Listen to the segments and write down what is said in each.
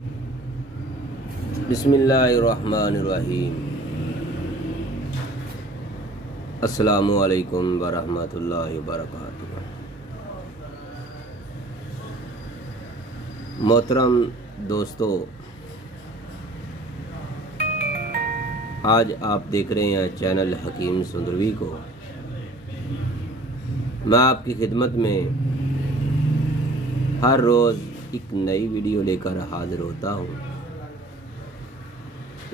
बिस्मिल्लाहिर्रहमानिर्रहीम। अस्सलामु अलैकुम वरहमतुल्लाहि वबरकातुहू। मोहतरम दोस्तों, आज आप देख रहे हैं चैनल हकीम सुंदरवी को। मैं आपकी खिदमत में हर रोज़ एक नई वीडियो लेकर हाजिर होता हूँ।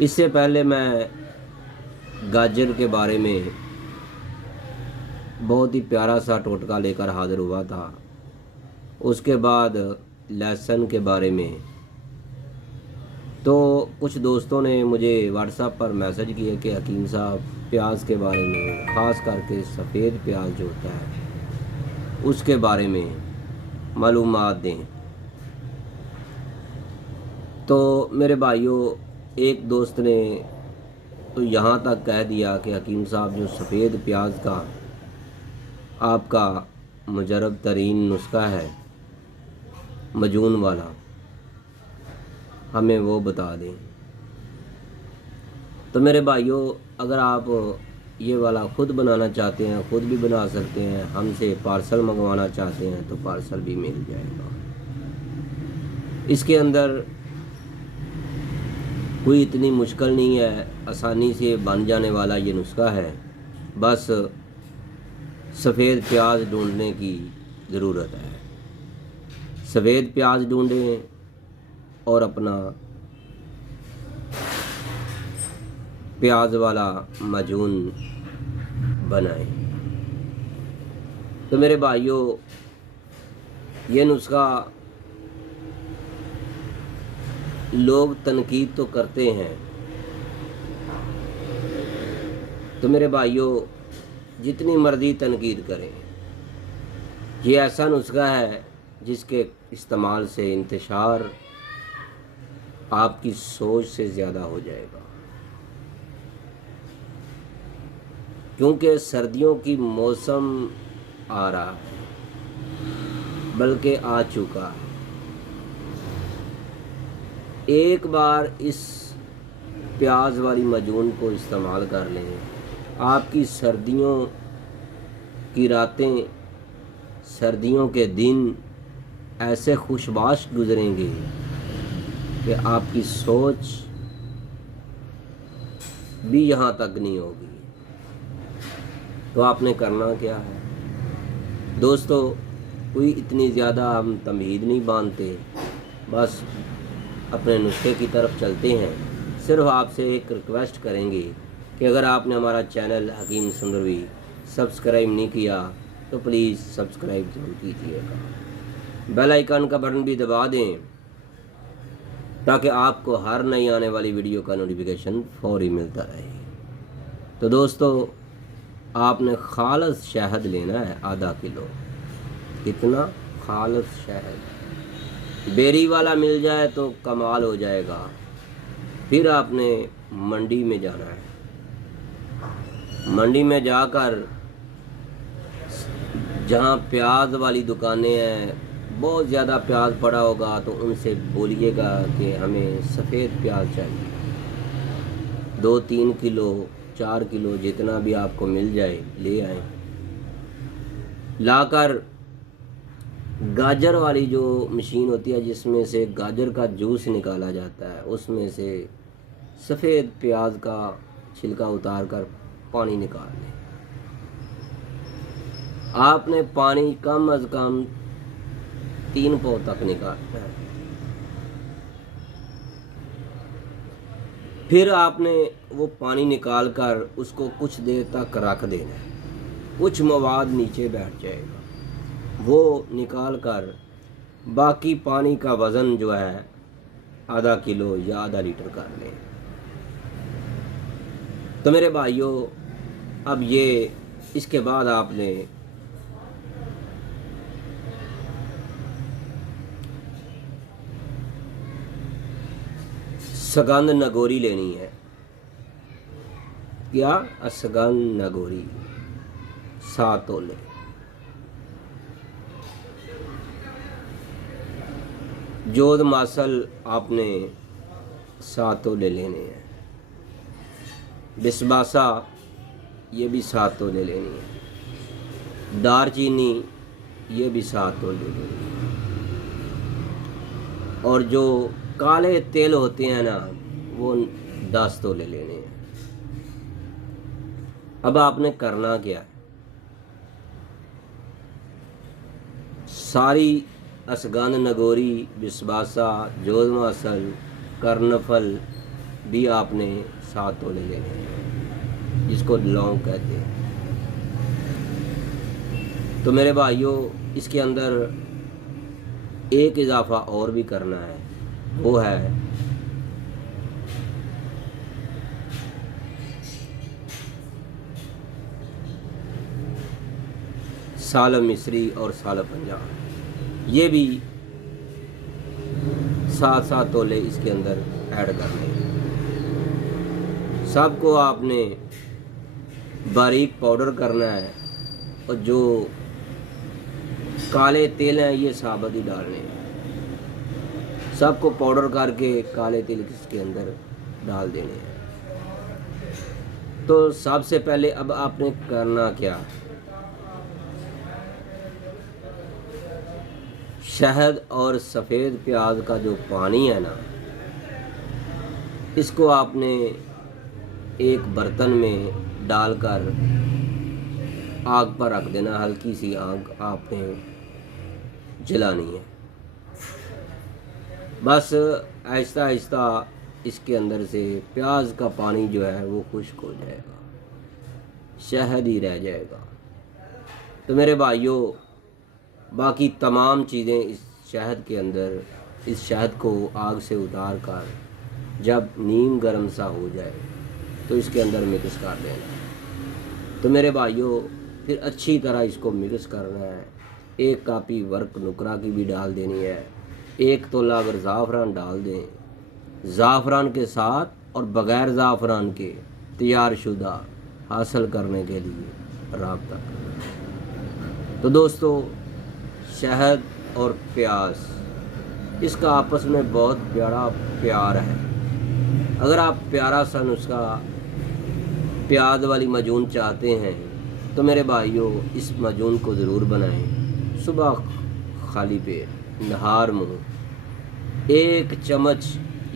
इससे पहले मैं गाजर के बारे में बहुत ही प्यारा सा टोटका लेकर हाजिर हुआ था। उसके बाद लहसुन के बारे में तो कुछ दोस्तों ने मुझे व्हाट्सएप पर मैसेज किया कि हकीम साहब प्याज के बारे में, ख़ास करके सफ़ेद प्याज जो होता है उसके बारे में मालूमात दें। तो मेरे भाइयों, एक दोस्त ने तो यहाँ तक कह दिया कि हकीम साहब जो सफ़ेद प्याज का आपका मुजरब तरीन नुस्खा है मजून वाला, हमें वो बता दें। तो मेरे भाइयों, अगर आप ये वाला ख़ुद बनाना चाहते हैं ख़ुद भी बना सकते हैं। हमसे पार्सल मंगवाना चाहते हैं तो पार्सल भी मिल जाएगा। इसके अंदर कोई इतनी मुश्किल नहीं है, आसानी से बन जाने वाला ये नुस्खा है। बस सफ़ेद प्याज ढूंढने की ज़रूरत है। सफ़ेद प्याज ढूंढें और अपना प्याज वाला मजून बनाएं। तो मेरे भाइयों, ये नुस्खा लोग तनकीद तो करते हैं, तो मेरे भाइयों जितनी मर्जी तनकीद करें, ये ऐसा नुस्खा है जिसके इस्तेमाल से इंतशार आपकी सोच से ज़्यादा हो जाएगा। क्योंकि सर्दियों की मौसम आ रहा है, बल्कि आ चुका है। एक बार इस प्याज वाली मजून को इस्तेमाल कर लें, आपकी सर्दियों की रातें, सर्दियों के दिन ऐसे खुशबाश गुजरेंगे कि आपकी सोच भी यहाँ तक नहीं होगी। तो आपने करना क्या है दोस्तों, कोई इतनी ज़्यादा हम तमहीद नहीं बांधते, बस अपने नुस्खे की तरफ चलते हैं। सिर्फ आपसे एक रिक्वेस्ट करेंगे कि अगर आपने हमारा चैनल हकीम सुंदरवी सब्सक्राइब नहीं किया तो प्लीज़ सब्सक्राइब जरूर कीजिएगा। बेल आइकन का बटन भी दबा दें ताकि आपको हर नई आने वाली वीडियो का नोटिफिकेशन फौरी मिलता रहे। तो दोस्तों, आपने खालस शहद लेना है आधा किलो। कितना? खालस शहद। बेरी वाला मिल जाए तो कमाल हो जाएगा। फिर आपने मंडी में जाना है। मंडी में जाकर जहाँ प्याज वाली दुकानें हैं, बहुत ज़्यादा प्याज पड़ा होगा तो उनसे बोलिएगा कि हमें सफ़ेद प्याज चाहिए। 2-3 किलो 4 किलो जितना भी आपको मिल जाए ले आए। लाकर गाजर वाली जो मशीन होती है जिसमें से गाजर का जूस निकाला जाता है, उसमें से सफ़ेद प्याज का छिलका उतार कर पानी निकाल लें। आपने पानी कम अज़ कम 3 पाव तक निकालना है। फिर आपने वो पानी निकाल कर उसको कुछ देर तक रख देना है। कुछ मवाद नीचे बैठ जाएगा, वो निकाल कर बाकी पानी का वज़न जो है आधा किलो या आधा लीटर कर लें। तो मेरे भाइयों, अब ये इसके बाद आपने सगंध नगोरी लेनी है। क्या? असगंध नगोरी 7 तोले। जोध मासल आपने 7 तोले लेने हैं। बिस्बासा ये भी 7 तोले लेनी है। दारचीनी ये भी 7 तोले लेनी है। और जो काले तेल होते हैं ना, वो 10 तोले लेने हैं। अब आपने करना क्या है, सारी असगंध, नगोरी, बिस्बासा, जोध मासल, कर्णफल भी आपने 7 तोले लेने हैं, जिसको लौंग कहते हैं। तो मेरे भाइयों, इसके अंदर एक इजाफा और भी करना है, वो है साल मिस्री और साल पंजाब। ये भी 7-7 तोले इसके अंदर ऐड करने हैं। सबको आपने बारीक पाउडर करना है, और जो काले तेल हैं ये साबुत ही डालने हैं। सबको पाउडर करके काले तेल इसके अंदर डाल देने हैं। तो सबसे पहले अब आपने करना क्या, शहद और सफ़ेद प्याज का जो पानी है ना, इसको आपने एक बर्तन में डालकर आग पर रख देना। हल्की सी आग आपने जलानी है। बस आहिस्ता आहिस्ता इसके अंदर से प्याज का पानी जो है वो खुश्क हो जाएगा, शहद ही रह जाएगा। तो मेरे भाइयों, बाकी तमाम चीज़ें इस शहद के अंदर, इस शहद को आग से उतार कर जब नीम गर्म सा हो जाए तो इसके अंदर मिक्स कर देना। तो मेरे भाइयों, फिर अच्छी तरह इसको मिक्स करना है। 1 कापी वर्क नुकरा की भी डाल देनी है। 1 तोला अगर ज़ाफ़रान डाल दें। ज़ाफ़रान के साथ और बग़ैर ज़ाफ़रान के तैयार शुदा हासिल करने के लिए राब्ता करना। तो दोस्तों, शहद और प्याज, इसका आपस में बहुत प्यारा प्यार है। अगर आप प्यारा सा नुस्खा प्याज वाली मजून चाहते हैं तो मेरे भाइयों, इस मजून को ज़रूर बनाएं। सुबह खाली पेट, नहार मुँह 1 चम्मच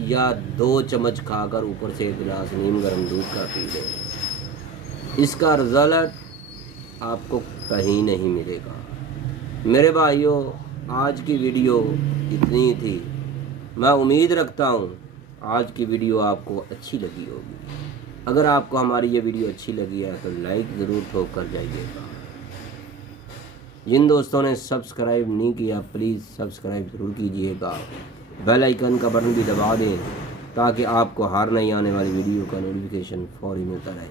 या 2 चम्मच खाकर ऊपर से 1 गिलास नीम गर्म दूध का पी लें। इसका रिजल्ट आपको कहीं नहीं मिलेगा। मेरे भाइयों, आज की वीडियो इतनी ही थी। मैं उम्मीद रखता हूँ आज की वीडियो आपको अच्छी लगी होगी। अगर आपको हमारी ये वीडियो अच्छी लगी है तो लाइक ज़रूर ठोक कर जाइएगा। जिन दोस्तों ने सब्सक्राइब नहीं किया, प्लीज़ सब्सक्राइब ज़रूर कीजिएगा। बेल आइकन का बटन भी दबा दें ताकि आपको हर नई आने वाली वीडियो का नोटिफिकेशन फौरी मिलता रहे।